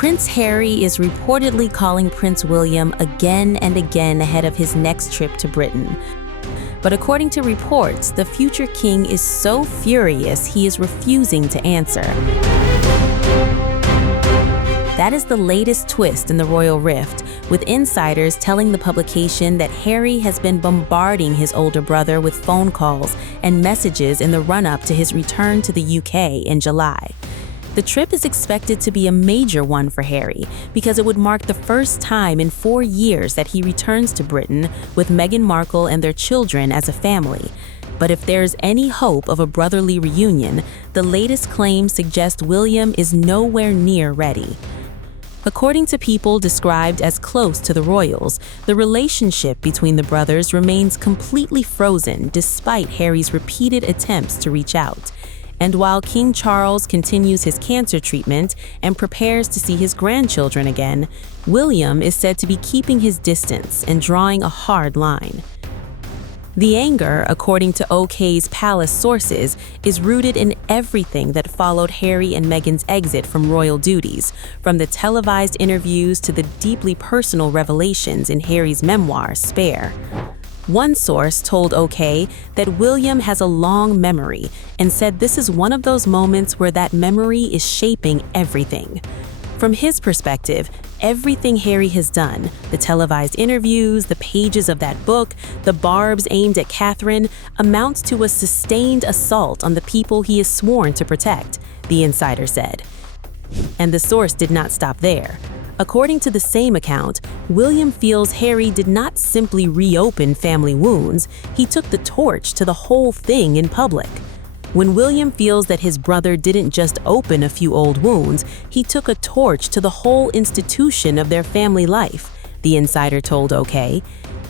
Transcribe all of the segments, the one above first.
Prince Harry is reportedly calling Prince William again and again ahead of his next trip to Britain. But according to reports, the future king is so furious he is refusing to answer. That is the latest twist in the royal rift, with insiders telling the publication that Harry has been bombarding his older brother with phone calls and messages in the run-up to his return to the UK in July. The trip is expected to be a major one for Harry because it would mark the first time in 4 years that he returns to Britain with Meghan Markle and their children as a family. But if there's any hope of a brotherly reunion, the latest claims suggest William is nowhere near ready. According to people described as close to the royals, the relationship between the brothers remains completely frozen despite Harry's repeated attempts to reach out. And while King Charles continues his cancer treatment and prepares to see his grandchildren again, William is said to be keeping his distance and drawing a hard line. The anger, according to OK's palace sources, is rooted in everything that followed Harry and Meghan's exit from royal duties, from the televised interviews to the deeply personal revelations in Harry's memoir, Spare. One source told OK that William has a long memory and said this is one of those moments where that memory is shaping everything. From his perspective, everything Harry has done, the televised interviews, the pages of that book, the barbs aimed at Catherine, amounts to a sustained assault on the people he is sworn to protect, the insider said. And the source did not stop there. According to the same account, William feels Harry did not simply reopen family wounds, he took the torch to the whole thing in public. When William feels that his brother didn't just open a few old wounds, he took a torch to the whole institution of their family life, the insider told OK.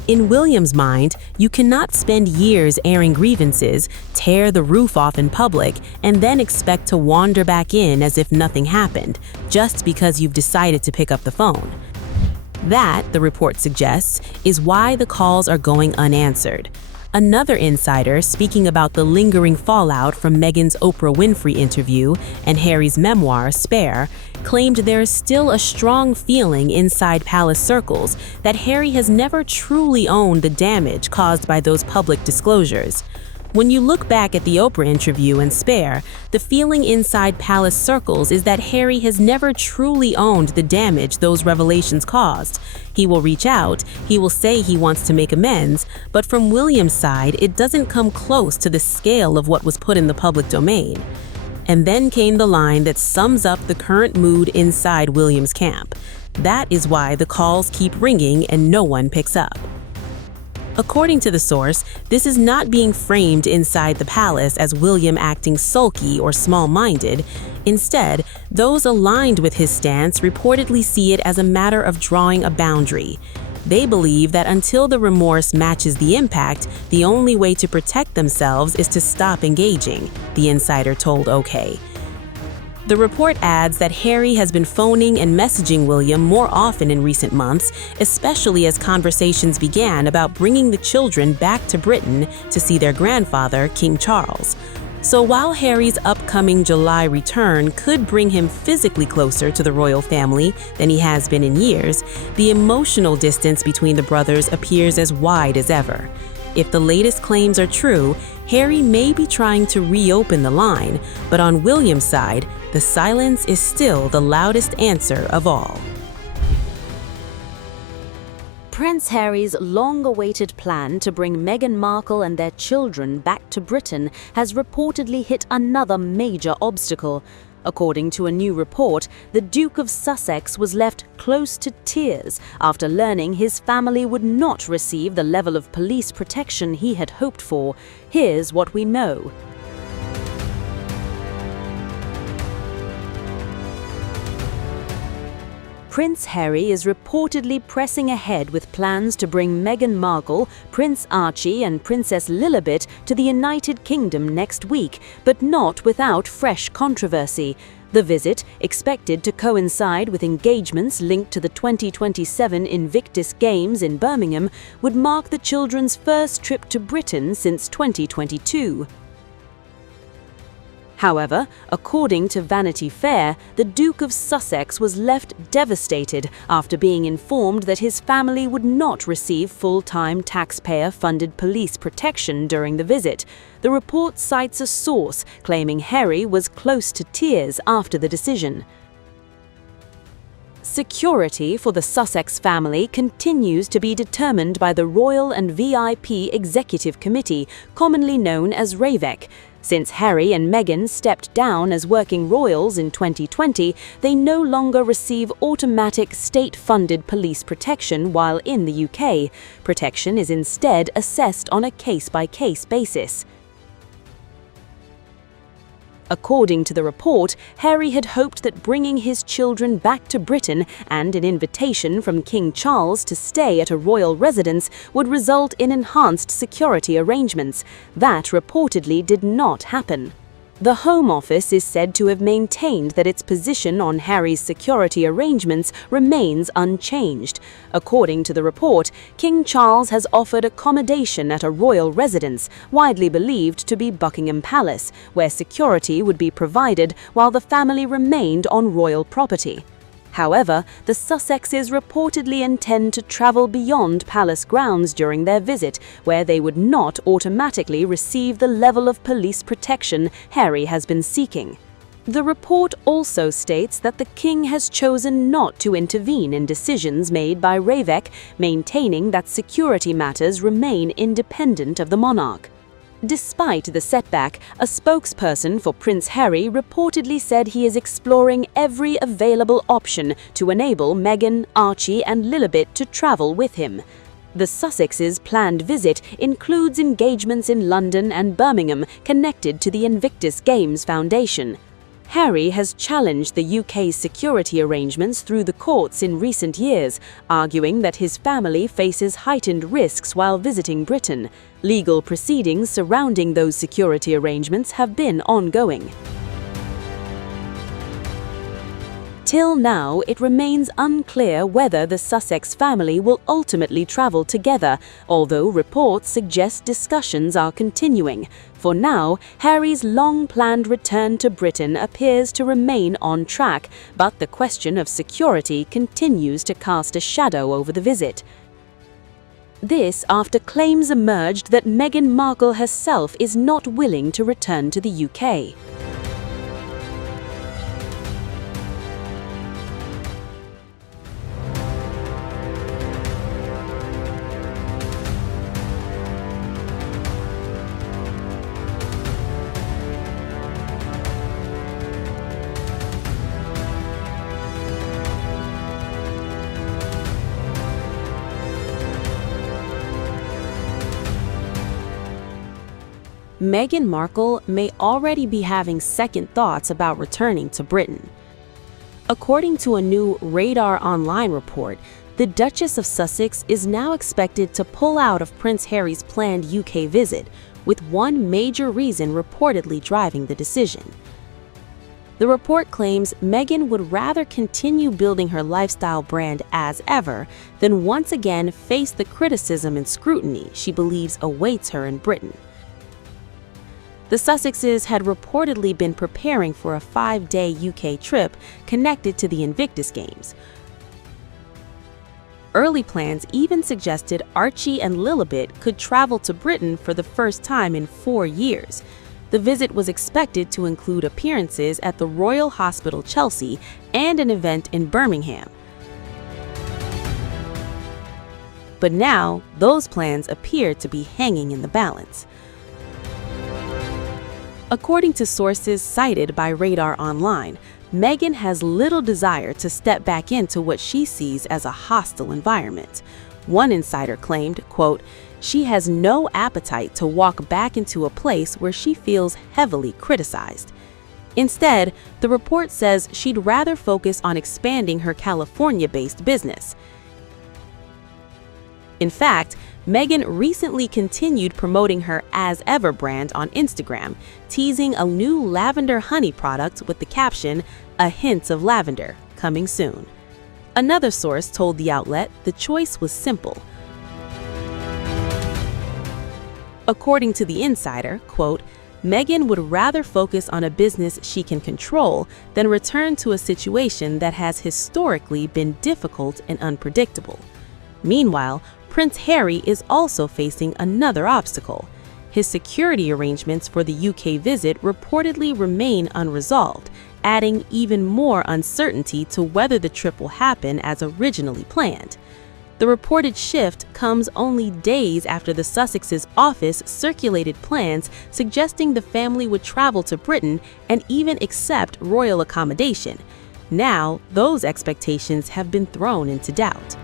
In William's mind, you cannot spend years airing grievances, tear the roof off in public, and then expect to wander back in as if nothing happened, just because you've decided to pick up the phone. That, the report suggests, is why the calls are going unanswered. Another insider, speaking about the lingering fallout from Meghan's Oprah Winfrey interview and Harry's memoir, Spare, claimed there is still a strong feeling inside palace circles that Harry has never truly owned the damage caused by those public disclosures. When you look back at the Oprah interview and Spare, the feeling inside palace circles is that Harry has never truly owned the damage those revelations caused. He will reach out, he will say he wants to make amends, but from William's side, it doesn't come close to the scale of what was put in the public domain. And then came the line that sums up the current mood inside William's camp. That is why the calls keep ringing and no one picks up. According to the source, this is not being framed inside the palace as William acting sulky or small-minded. Instead, those aligned with his stance reportedly see it as a matter of drawing a boundary. They believe that until the remorse matches the impact, the only way to protect themselves is to stop engaging, the insider told OK. The report adds that Harry has been phoning and messaging William more often in recent months, especially as conversations began about bringing the children back to Britain to see their grandfather, King Charles. So while Harry's upcoming July return could bring him physically closer to the royal family than he has been in years, the emotional distance between the brothers appears as wide as ever. If the latest claims are true, Harry may be trying to reopen the line, but on William's side, the silence is still the loudest answer of all. Prince Harry's long-awaited plan to bring Meghan Markle and their children back to Britain has reportedly hit another major obstacle. According to a new report, the Duke of Sussex was left close to tears after learning his family would not receive the level of police protection he had hoped for. Here's what we know. Prince Harry is reportedly pressing ahead with plans to bring Meghan Markle, Prince Archie and Princess Lilibet to the United Kingdom next week, but not without fresh controversy. The visit, expected to coincide with engagements linked to the 2027 Invictus Games in Birmingham, would mark the children's first trip to Britain since 2022. However, according to Vanity Fair, the Duke of Sussex was left devastated after being informed that his family would not receive full-time taxpayer-funded police protection during the visit. The report cites a source claiming Harry was close to tears after the decision. Security for the Sussex family continues to be determined by the Royal and VIP Executive Committee, commonly known as REConnect. Since Harry and Meghan stepped down as working royals in 2020, they no longer receive automatic state-funded police protection while in the UK. Protection is instead assessed on a case-by-case basis. According to the report, Harry had hoped that bringing his children back to Britain and an invitation from King Charles to stay at a royal residence would result in enhanced security arrangements. That reportedly did not happen. The Home Office is said to have maintained that its position on Harry's security arrangements remains unchanged. According to the report, King Charles has offered accommodation at a royal residence, widely believed to be Buckingham Palace, where security would be provided while the family remained on royal property. However, the Sussexes reportedly intend to travel beyond palace grounds during their visit, where they would not automatically receive the level of police protection Harry has been seeking. The report also states that the king has chosen not to intervene in decisions made by REConnect, maintaining that security matters remain independent of the monarch. Despite the setback, a spokesperson for Prince Harry reportedly said he is exploring every available option to enable Meghan, Archie and Lilibet to travel with him. The Sussexes' planned visit includes engagements in London and Birmingham connected to the Invictus Games Foundation. Harry has challenged the UK's security arrangements through the courts in recent years, arguing that his family faces heightened risks while visiting Britain. Legal proceedings surrounding those security arrangements have been ongoing. Till now, it remains unclear whether the Sussex family will ultimately travel together, although reports suggest discussions are continuing. For now, Harry's long-planned return to Britain appears to remain on track, but the question of security continues to cast a shadow over the visit. This after claims emerged that Meghan Markle herself is not willing to return to the UK. Meghan Markle may already be having second thoughts about returning to Britain. According to a new Radar Online report, the Duchess of Sussex is now expected to pull out of Prince Harry's planned UK visit, with one major reason reportedly driving the decision. The report claims Meghan would rather continue building her lifestyle brand as ever than once again face the criticism and scrutiny she believes awaits her in Britain. The Sussexes had reportedly been preparing for a 5-day UK trip connected to the Invictus Games. Early plans even suggested Archie and Lilibet could travel to Britain for the first time in 4 years. The visit was expected to include appearances at the Royal Hospital Chelsea and an event in Birmingham. But now, those plans appear to be hanging in the balance. According to sources cited by Radar Online, Meghan has little desire to step back into what she sees as a hostile environment. One insider claimed, quote, "She has no appetite to walk back into a place where she feels heavily criticized." Instead, the report says she'd rather focus on expanding her California-based business. In fact, Meghan recently continued promoting her As Ever brand on Instagram, teasing a new lavender honey product with the caption, "A hint of lavender, coming soon." Another source told the outlet the choice was simple. According to the insider, quote, Meghan would rather focus on a business she can control than return to a situation that has historically been difficult and unpredictable. Meanwhile, Prince Harry is also facing another obstacle. His security arrangements for the UK visit reportedly remain unresolved, adding even more uncertainty to whether the trip will happen as originally planned. The reported shift comes only days after the Sussex's office circulated plans suggesting the family would travel to Britain and even accept royal accommodation. Now, those expectations have been thrown into doubt.